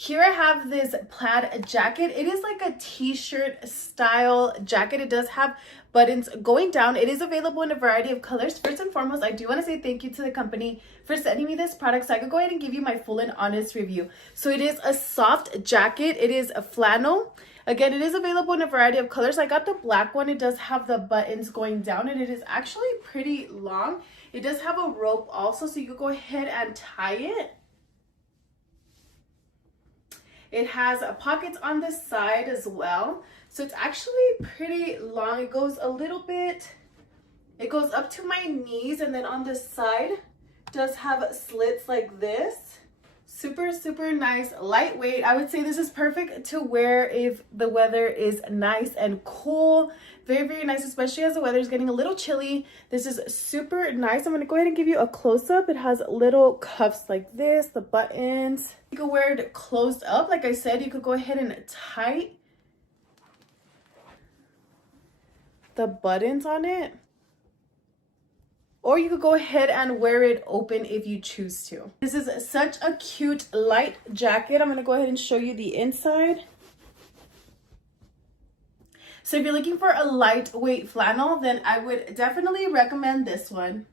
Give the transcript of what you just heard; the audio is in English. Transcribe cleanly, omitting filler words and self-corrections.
Here I have this plaid jacket. It is like a t-shirt style jacket. It does have buttons going down. It is available in a variety of colors. First and foremost, I do want to say thank you to the company for sending me this product so I could go ahead and give you my full and honest review. So it is a soft jacket. It is a flannel. Again, it is available in a variety of colors. I got the black one. It does have the buttons going down and it is actually pretty long. It does have a rope also, so you could go ahead and tie it. It has pockets on the side as well. So it's actually pretty long. It goes a little bit, it goes up to my knees, and then on the side does have slits like this. Super, super nice, lightweight. I would say this is perfect to wear if the weather is nice and cool. Very, very nice, especially as the weather is getting a little chilly. This is super nice. I'm going to go ahead and give you a close-up. It has little cuffs like this, the buttons. You could wear it closed up. Like I said, you could go ahead and tie the buttons on it. Or you could go ahead and wear it open if you choose to. This is such a cute light jacket. I'm going to go ahead and show you the inside. So if you're looking for a lightweight flannel, then I would definitely recommend this one.